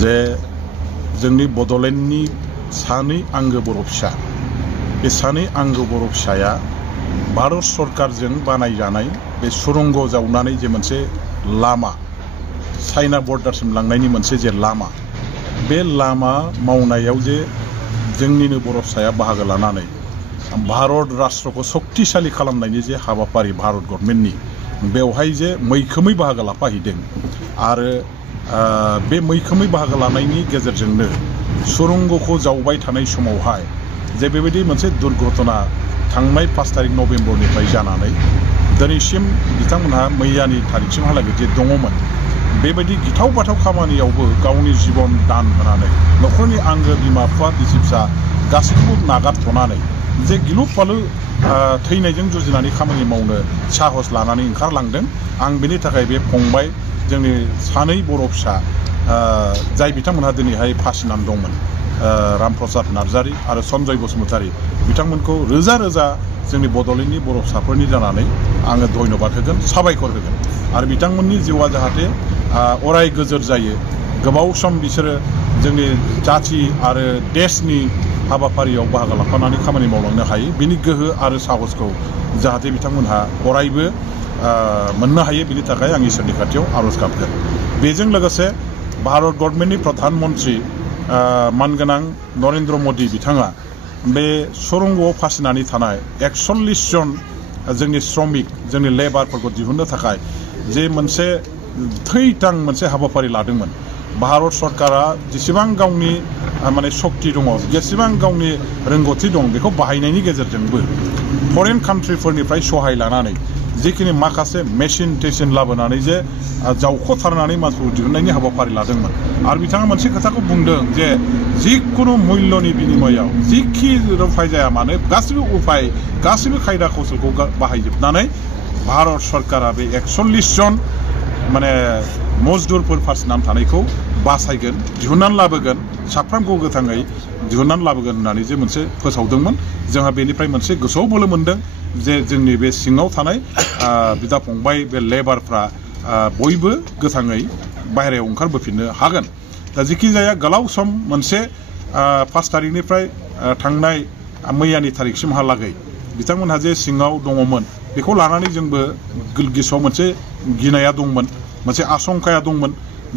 जे जोंनि बड'लेण्डनि सानै आंगो बर' फिसा बे सानै आंगो बर' फिसाया भारत सरकारजों बानायजानाय बे सुरंग जावनानै जे मोनसे लामा चाइना बर्डारसिम लांनायनि मोनसे जे लामा बे लामा मावनायाव जे जोंनिनो बर' फिसाया बाहागो लानानै भारत राष्ट्रखौ शक्तिशाली खालामनायनि जे हाबाफारि भारत गभर्नमेन्टनि बेवहाय जे मैखोमै बाहागो लाफाहैदों आरो बे मैखोमै बाहागो लानायनि गेजेरजोंनो सुरंगखौ जावबाय थानाय समावहाय जे बेबायदि मोनसे दुर्घटना थांनाय 5 तारिख नभेम्बरनिफ्राय जानानै दिनैसिम बिथांमोनहा मैयानि तारिखसिमहालागै जे दङमोन बेबायदि गिथाव बाथाव खामानियावबो गावनि जीवन दान होनानै न'खरनि आंगो बिमा बिफा बिसि फिसा गासैखौबो नागारथ'नानै जे गिलु फालु थैनायजों जुजिनानै खामानि मावनो साहस लानानै ओंखारलांदों। आं बेनि थाखाय बे फंबाय जोंनि सानै बर' फिसा जाय बिथांमोनहा दिनैहाय फासिनानै दंमोन रामप्रसाद नार्जारी आरो सन्जय बसुमतारी बिथांमोनखौ रोजा रोजा जोंनि बड'लेण्डनि बर' फिसाफोरनि जानानै आङो धन्यबाद होगोन साबायखर होगोन आरो बिथांमोननि जिउआ जाहाथे अराय गोजोर जायो गोबाव सम बिसोरो जोंनि जाथि आरो देशनि हाबाफारियाव बाहागो लाफानानै खामानि मावलांनो हायो बिनि गोहो आरो साहसखौ जाहाथे बिथांमोनहा अरायबो मोननो हायो बिनि थाखाय आं इसोरनि खाथियाव आरज गाबगोन। बेजों लोगोसे भारत गभर्नमेन्टनि प्रधान मन्त्रि मानगोनां नरेन्द्र मदि बिथाङा बे सुरंगआव फासिनानै थानाय 41 जन जोंनि श्रमिक जोंनि लेबारफोरखौ दिहुननो थाखाय जे मोनसे थैथां मोनसे हाबाफारि लादोंमोन भारत सरकारा जेसेबां गावनि माने शक्ति दङ जेसेबां गावनि रोंगौथि दं बेखौ बाहायनायनि गेजेरजोंबो फरेन कान्ट्रिफोरनिफ्राय सहाय लानानै जिखिनि माखासे मेसिन टेसिन लाबोनानै जे जावख'थारनानै मानसिफोरखौ दिहुननायनि हाबाफारि लादोंमोन आरो बिथाङा मोनसे खोथाखौ बुंदों जे जिखुनु मुल्यनि बिनिमयाव जिखि उपाय जाया मानो गासिबो उपाय गासिबो खायदा कौशलखौ बाहायजोबनानै भारत सरकारा बे 41 जन माने मजदुरफोर फासिनानै थानायखौ बासायगोन दिहुननानै लाबोगोन साफ्रोमखौ गोथाङै दिहुननानै लाबोगोन होननानै जे मोनसे फोसावदोंमोन जोंहा बेनिफ्राय मोनसे गोसोआव बोलो मोनदों जे जोंनि बे सिङाव थानाय बिदा फंबाय बे लेबारफ्रा बयबो गोथाङै बाहेरायाव ओंखारबोफिननो हागोन। दा जिखि जाया गोलाव सम मोनसे 5 तारिखनिफ्राय थांनाय मैयानि तारिखसिमहालागै बिथांमोनहा जे सिङाव दङमोन बेखौ लानानै जोंबो गोसोआव मोनसे गिनाया दंमोन मोनसे आशंकाया दंमोन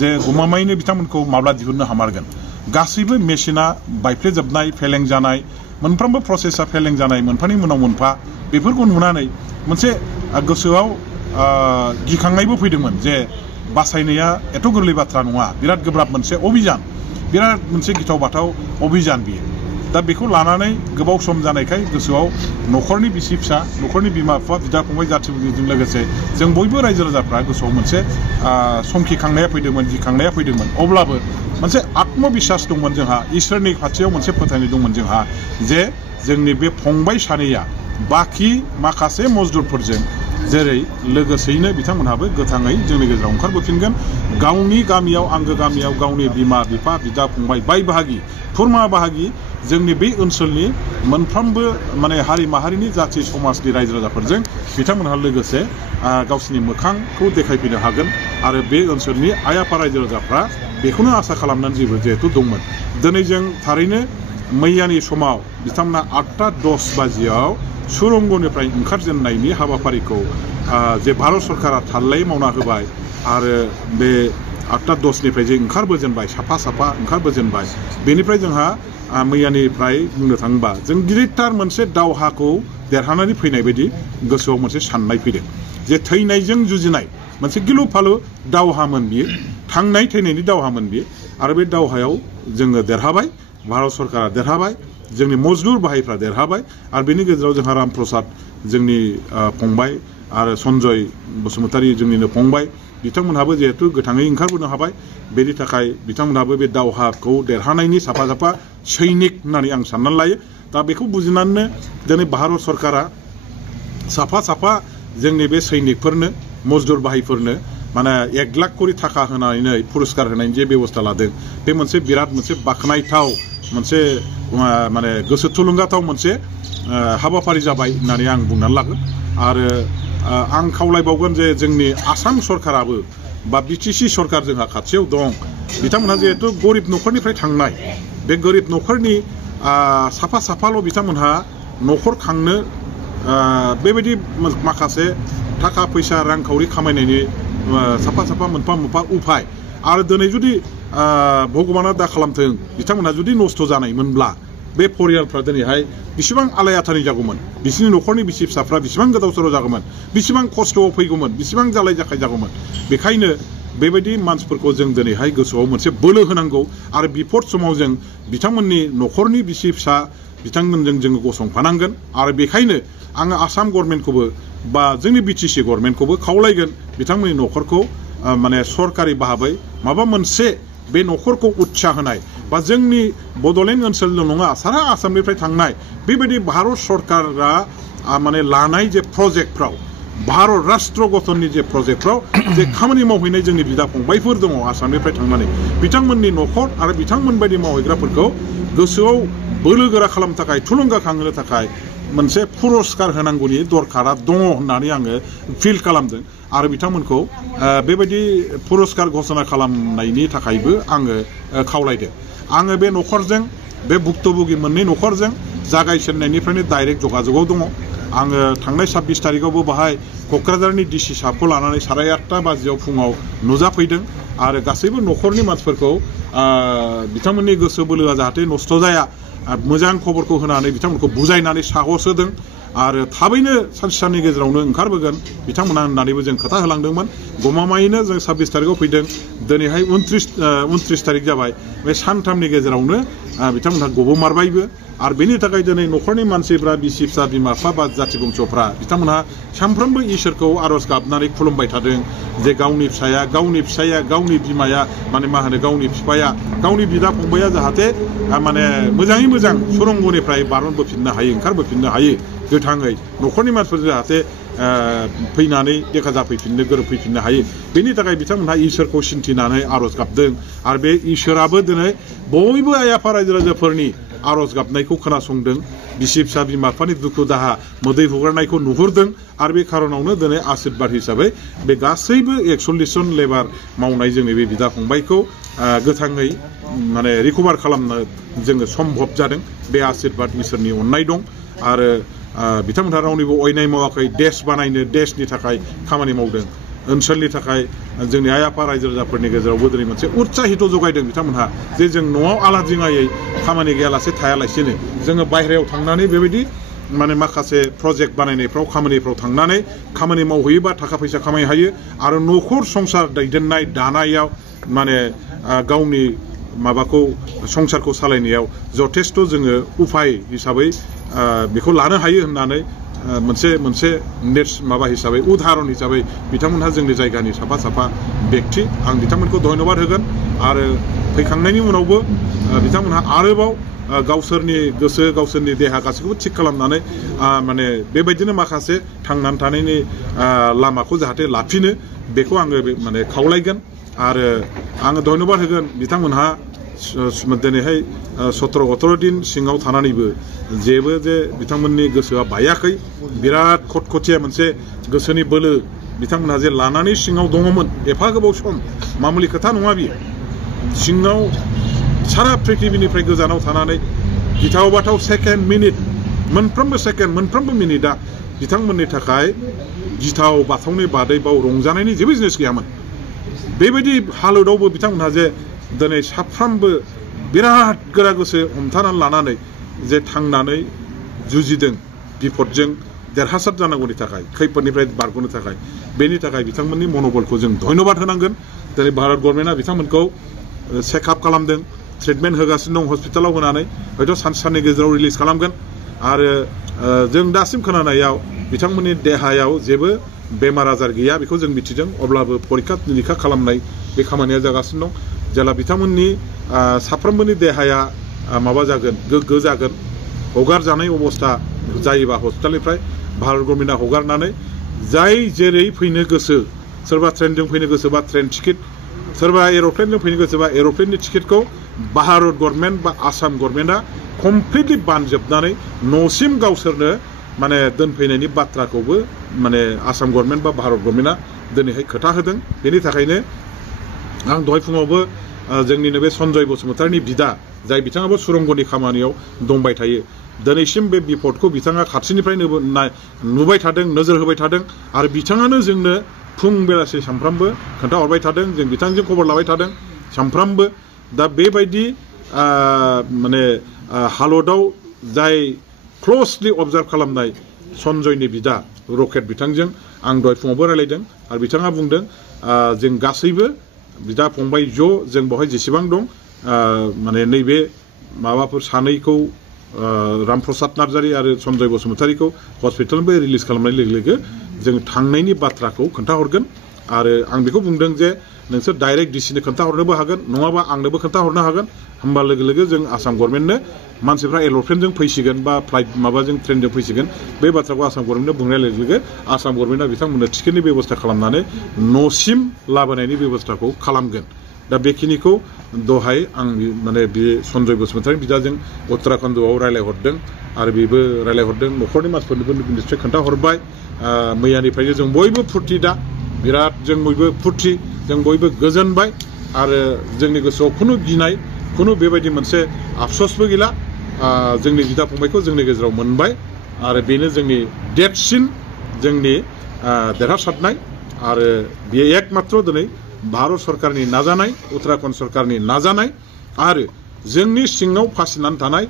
जे गमामायैनो बिथांमोनखौ माब्ला दिहुननो हामारगोन गासैबो मेसिना बायफ्लेजोबनाय फेलें जानाय मोनफ्रोमबो प्रसेसा फेलें जानाय मोनफानि उनाव मोनफा बेफोरखौ नुनानै मोनसे गोसोआव गिखांनायबो फैदोंमोन जे बासायनाया एथ' गोरलै बाथ्रा नङा बिराद गोब्राब मोनसे अभियान बिराद मोनसे गिथाव बाथाव अभियान बियो। दा बेखौ लानानै गोबाव सम जानायखाय गोसोआव न'खरनि बिसि फिसा न'खरनि बिमा बिफा बिदा फंबाय जाथिफोरजों लोगोसे जों बयबो रायजो राजाफ्रा गोसोआव मोनसे समखिखांनाया फैदोंमोन गिखांनाया फैदोंमोन अब्लाबो मोनसे आत्मबिश्वास दंमोन जोंहा इसोरनि खाथियाव मोनसे फोथायनाय दंमोन जोंहा जे जोंनि बे फंबाय सानैया बाखि माखासे मजदुरफोरजों जेरै लोगोसेयैनो बिथांमोनहाबो गोथाङै जोंनि गेजेराव ओंखारबोफिनगोन गावनि गामियाव आंगो गामियाव गावनि बिमा बिफा बिदा फंबाय बाय बाहागि खुरमा बाहागि जोंनि बे ओनसोलनि मोनफ्रोमबो माने हारि माहारिनि जाथि समाजनि रायजो राजाफोरजों बिथांमोनहा लोगोसे गावसिनि मोखांखौ देखायफैनो हागोन आरो बे ओनसोलनि आइ आफा रायजो राजाफ्रा बेखौनो आसा खालामनानै जिहेतु दंमोन। दिनै जों थारैनो मैयानि समाव बिथांमोना 8:10 बाजियाव सुरंगनिफ्राय ओंखारजेननायनि हाबाफारिखौ जे भारत सरकारा थाल्लायै मावना होबाय आरो बे 8:10निफ्राय जे ओंखारबोजेनबाय साफा साफा ओंखारबोजेनबाय बेनिफ्राय जोंहा मैयानिफ्राय बुंनो थाङोबा जों गिदिरथार मोनसे दावहाखौ देरहानानै फैनाय बायदि गोसोआव मोनसे साननाय फैदों जे थैनायजों जुजिनाय मोनसे गिलु फालु दावहामोन बियो थांनाय थैनायनि दावहामोन बियो आरो बे दावहायाव जोङो देरहाबाय भारत सरकारा देरहाबाय जोंनि मजदुर बाहायफ्रा देरहाबाय आरो बेनि गेजेराव जोंहा रामप्रसाद जोंनि फंबाय आरो सन्जय बसुमतारी जोंनिनो फंबाय बिथांमोनहाबो जिहेतु गोथाङै ओंखारबोनो हाबाय बेनि थाखाय बिथांमोनहाबो बे दावहाखौ देरहानायनि साफा साफा सैनिक होननानै आं साननानै लायो। दा बेखौ बुजिनानैनो दिनै भारत सरकारा साफा साफा जोंनि बे सैनिकफोरनो मजदुर बाहायफोरनो माने 1 लाख करि थाखा होनानै पुरस्कार होनायनि जे बेबस्था लादों बे मोनसे बिराद मोनसे बाखनायथाव मोनसे माने गोसो थुलुंगाथाव मोनसे हाबाफारि जाबाय होननानै आं बुंनानै लागोन आरो आं खावलायबावगोन जे जोंनि आसाम सरकाराबो बा BTC सरकार जोंहा खाथियाव दं बिथांमोनहा जिहेतु गरिब न'खरनिफ्राय थांनाय बे गरिब न'खरनि साफा साफाल' बिथांमोनहा न'खर खांनो बेबायदि माखासे थाखा फैसा रांखावरि खामायनायनि साफा साफा मोनफा मोनफा उपाय आरो दिनै जुदि भगबाना दा खालामथों बिथांमोनहा जुदि नस्थ' जानायमोनब्ला बे परियालफ्रा दिनैहाय बेसेबां आलाय आथानि जागौमोन बिसोरनि न'खरनि बिसि फिसाफ्रा बेसेबां गोदाव सोराव जागौमोन बेसेबां खस्थ'आव फैगौमोन बेसेबां जालाय जाखाय जागौमोन बेखायनो बेबायदि मानसिफोरखौ जों दिनैहाय गोसोआव मोनसे बोलो होनांगौ आरो बिपद समाव जों बिथांमोननि न'खरनि बिसि फिसा बिथांमोनजों जोङो गसंफानांगोन आरो बेखायनो आङो आसाम गभर्नमेन्टखौबो बा जोंनि बिटिसि गभर्नमेन्टखौबो खावलायगोन बिथांमोननि न'खरखौ माने सरकारि भाबै माबा मोनसे बे न'खरखौ उत्साह होनाय बा जोंनि बड'लेण्ड ओनसोलल' नङा सारा आसामनिफ्राय थांनाय बेबायदि भारत सरकारा माने लानाय जे प्रजेक्टफ्राव भारत राष्ट्र गठननि जे प्रजेक्टफ्राव जे खामानि मावहैनाय जोंनि बिदा फंबायफोर दङ आसामनिफ्राय थांनानै बिथांमोननि न'खर आरो बिथांमोन बायदि मावहैग्राफोरखौ गोसोआव बोलो गोरा खालामनो थाखाय थुलुंगाखांहोनो थाखाय मोनसे पुरस्कार होनांगौनि दरकारा दङ होननानै आङो फिल खालामदों आरो बिथांमोनखौ बेबायदि पुरस्कार घोषणा खालामनायनि थाखायबो आङो खावलायदों आङो बे न'खरजों बे भुक्तभोगि मोननै न'खरजों जागायजेननायनिफ्रायनो डाइरेक्ट जगाजगाव दङ आङो थांनाय 26 तारिखआवबो बाहाय क'क्राझारनि डिसि साहबखौ लानानै 8:30 बाजियाव फुङाव नुजाफैदों आरो गासैबो न'खरनि मानसिफोरखौ बिथांमोननि गोसो बोलोआ जाहाथे नस्थ' जाया मोजां खबरखौ होनानै बिथांमोनखौ बुजायनानै साहस होदों आरो थाबैनो सानसे साननि गेजेरावनो ओंखारबोगोन बिथांमोना होननानैबो जों खोथा होलांदोंमोन गमामायैनो जों 26 तारिखआव फैदों दिनैहाय 29 तारिख जाबाय बे सानथामनि गेजेरावनो बिथांमोनहा गबोमारबायबो आरो बेनि थाखाय दिनै न'खरनि मानसिफ्रा बिसि फिसा बिमा बिफा बा जाथि बंस'फ्रा बिथांमोनहा सानफ्रोमबो इसोरखौ आर'ज गाबनानै खुलुमबाय थादों जे गावनि फिसाया गावनि बिमाया माने मा होनो गावनि बिफाया गावनि बिदा फंबाया जाहाथे माने मोजाङै मोजां सुरंगनिफ्राय बारनबोफिननो हायो ओंखारबोफिननो हायो गोथाङै न'खरनि मानसिफोर जाहाथे फैनानै देखा जाफैफिननो गोरोबफैफिननो हायो बेनि थाखाय बिथांमोनहा इसोरखौ सिन्थिनानै आर'ज गाबदों आरो बे इसोराबो दिनै बयबो आइ आफा रायजो राजाफोरनि आर'ज गाबनायखौ खोनासंदों बिसि फिसा बिमा बिफानि दुखु दाहा मोदै हुगारनायखौ नुहुरदों आरो बे खारनावनो दिनै आशीर्बाद हिसाबै बे गासैबो 41 जन लेबार मावनाय जोंनि बे बिदा फंबायखौ गोथाङै माने रिकभार खालामनो जोङो सम्भब जादों बे आशीर्बाद इसोरनि अननाय दं आरो बिथांमोनहा रावनिबो अयनाय मावाखै देश बानायनो देशनि थाखाय खामानि मावदों ओनसोलनि थाखाय जोंनि आइ आफा रायजो राजाफोरनि गेजेरावबो दिनै मोनसे उत्साहित जगायदों बिथांमोनहा जे जों न'आव आलादिङायै खामानि गैयालासे थायालासेनो जोङो बाहेरायाव थांनानै बेबायदि माने माखासे प्रजेक्ट बानायनायफ्राव खामानिफ्राव थांनानै खामानि मावहैयोबा थाखा फैसा खामायनो हायो आरो न'खर संसार दैदेननाय दानायाव माने गावनि माबाखौ संसारखौ सालायनायाव जथेस्थ' जोङो उपाय हिसाबै बेखौ लानो हायो होननानै मोनसे माबा हिसाबै उदाहरन हिसाबै बिथांमोनहा जोंनि जायगानि साफा साफा व्यक्ति आं बिथांमोनखौ धन्यबाद होगोन आरो फैखांनायनि उनावबो बिथांमोनहा आरोबाव गावसोरनि गोसो गावसोरनि देहा गासैखौबो थिग खालामनानै माने बेबायदिनो माखासे थांनानै थानायनि लामाखौ जाहाथे लाफिनो बेखौ आङो माने खावलायगोन आरो आङो धन्यबाद होगोन बिथांमोनहा दिनैहाय 17-18 दिन सिङाव थानानैबो जेबो जे बिथांमोननि गोसोआ बायाखै बिराद खटखटिया मोनसे गोसोनि बोलो बिथांमोनहा जे लानानै सिङाव दङमोन एफा गोबाव सम मामुलि खोथा नङा बियो सिङाव सारा पृथिबिनिफ्राय गोजानाव थानानै गिथाव बाथाव सेकेन्ड मिनिट मोनफ्रोमबो मिनिटआ बिथांमोननि थाखाय गिथाव बाथावनि बादै बाव रंजानायनि जेबो जिनिस गैयामोन बेबायदि हालोदावबो बिथांमोनहा जे दिनै साफ्रोमबो बिराद गोरा गोसो हमथानानै लानानै जे थांनानै जुजिदों बिपदजों देरहासार जानांगौनि थाखाय खैफोदनिफ्राय बारग'नो थाखाय बेनि थाखाय बिथांमोननि मनोबलखौ जों धन्यबाद होनांगोन दिनै भारत गभर्नमेन्टआ बिथांमोनखौ चेकआप खालामदों ट्रिटमेन्ट होगासिनो दं हस्पिटालाव होनानै हयथ' साननि गेजेराव रिलिज खालामगोन आरो जों दासिम खोनानायाव बिथांमोननि देहायाव जेबो बेमार आजार गैया बेखौ जों मिथिदों अब्लाबो परीक्षा निरीक्षा खालामनाय बे खामानिया जागासिनो दं जेला बिथांमोननि साफ्रोमबोनि देहाया माबा जागोन गोग्गो जागोन हगारजानाय अबस्था जायोबा हस्पिटालनिफ्राय भारत गभर्नमेन्टआ हगारनानै जाय जेरै फैनो गोसो सोरबा ट्रेनजों फैनो गोसोबा ट्रेन टिकेट सोरबा एर'प्लेनजों फैनो गोसोबा एर'प्लेननि टिकेटखौ भारत गभर्नमेन्ट बा आसाम गभर्नमेन्टआ कमप्लिटलि बानजोबनानै न'सिम गावसोरनो माने दोनफैनायनि बाथ्राखौबो माने आसाम गभर्नमेन्ट बा भारत गभर्नमेन्टआ दिनैहाय खोथा होदों बेनि थाखायनो आं दहाय फुङावबो जोंनिनो बे सन्जय बसुमतारीनि बिदा जाय बिथाङाबो सुरंगनि खामानियाव दंबाय थायो दिनैसिम बे बिपदखौ बिथाङा खाथिनिफ्राय नुबाय थादों नोजोर होबाय थादों आरो बिथाङानो जोंनो फुं बेलासि सामफ्रामबो खोन्थाहरबाय थादों जों बिथांजों खबर लाबाय थादों सामफ्रामबो दा बेबायदि माने हालतआव जाय क्ल'सलि अबजार्भ खालामनाय सन्जयनि बिदा रकेट बिथांजों आं दहाय फुङावबो रायलायदों आरो बिथाङा बुंदों जों गासैबो बिदा फंबाय ज' जों बेवहाय जेसेबां दं माने नैबे माबाफोर सानैखौ रामप्रसाद नार्जारी आरो सन्जय बसुमतारीखौ हस्पिटालनिफ्राय रिलिज खालामनाय लोगो लोगो जों थांनायनि बाथ्राखौ खोन्थाहरगोन आरो आं बेखौ बुंदों जे नोंसोर डाइरेक्ट डिसिनो खोन्थाहरनोबो हागोन नङाबा आंनोबो खोन्थाहरनो हागोन होमबा लोगो लोगो जों आसाम गभर्नमेन्टनो मानसिफ्रा एर'प्लेनजों फैसिगोन बा फ्लाइट माबाजों ट्रेनजों फैसिगोन बे बाथ्राखौ आसाम गभर्नमेन्टनो बुंनाय लोगो लोगो आसाम गभर्नमेन्टआ बिथांमोननो टिकेटनि बेबस्था खालामनानै न'सिम लाबोनायनि बेबस्थाखौ खालामगोन दा बेखिनिखौ दहाय आं माने बे सन्जय बसुमतारीनि बिदाजों उत्तराखन्दआव रायलायहरदों आरो बेबो रायलायहरदों न'खरनि मानसिफोरनोबो निस्सय खोन्थाहरबाय मैयानिफ्रायनो जों बयबो फुरथि दा बिराद जों बयबो फुरथि जों बयबो गोजोनबाय आरो जोंनि गोसोआव खुनु गिनाय खुनु बेबायदि मोनसे आफसोसबो गैला जोंनि बिदा फंबायखौ जोंनि गेजेराव मोनबाय आरो बेनो जोंनि देरसिन जोंनि देरहासारनाय आरो बेयो एकमात्र दिनै भारत सरकारनि नाजानाय उत्तराखन्ड सरकारनि नाजानाय आरो जोंनि सिङाव फासिनानै थानाय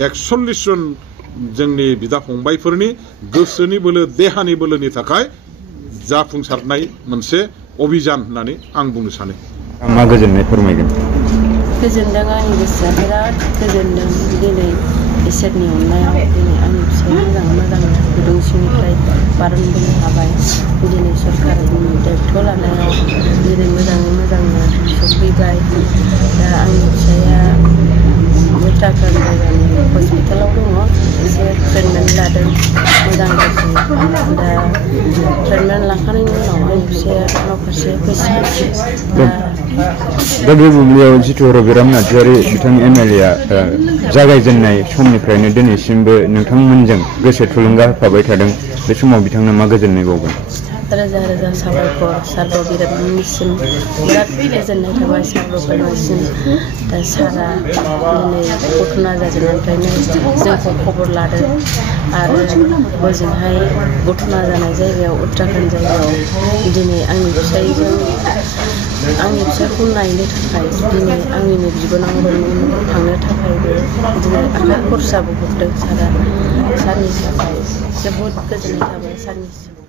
41 जन जोंनि बिदा फंबायफोरनि गोसोनि बोलो देहानि बोलोनि थाखाय जाफुंसारनाय मोनसे अभियान होननानै आं बुंनो सानो मा गोजोननाय फोरमायगोन गोजोनदों आंनि गोसोआ बिराद गोजोनदों दिनै इसोरनि अननायाव दिनै आंनि फिसाया मोजां गुदुं सिंनिफ्राय बारनबोनो हाबाय दिनै सरकारनि दायथ' लानायाव दिनै मोजाङै मोजांनो सफैबाय दा आंनि फिसाया उत्तराखन्ड जायगानि हस्पिटालाव दङ एसे ट्रिटमेन्ट लादों मोजां जासै दा ट्रिटमेन्ट लाखांनायनि उनाव आंनि फिसाया न' फारसे फैसिगोन दा बे बुब्लियाव जितु रबिराम नार्जारी बिथांनि MLA आ जागायजेननाय समनिफ्रायनो दिनैसिमबो नोंथांमोनजों गोसो थुलुंगा होफाबाय थादों बे समाव बिथांनो मा गोजोननाय बावगोन रोजा रोजा साबायखर सार रबिरामनिसिम बिराद गोजोननाय थाबाय सार रबिरामनिसिम दा सारा दिनै घटना जाजेननायनिफ्रायनो जोंखौ खबर लादों आरो हजोंहाय घटना जानाय जायगायाव उत्तराखन्ड जायगायाव दिनै आंनि फिसाखौ नायनो थाखाय दिनै आंनिनो बिबोनां थांनो थाखायबो दिनै आखाइ खरसाबो हरदों सारा सारनि थाखाय जोबोद गोजोननाय थाबाय सारनिसिम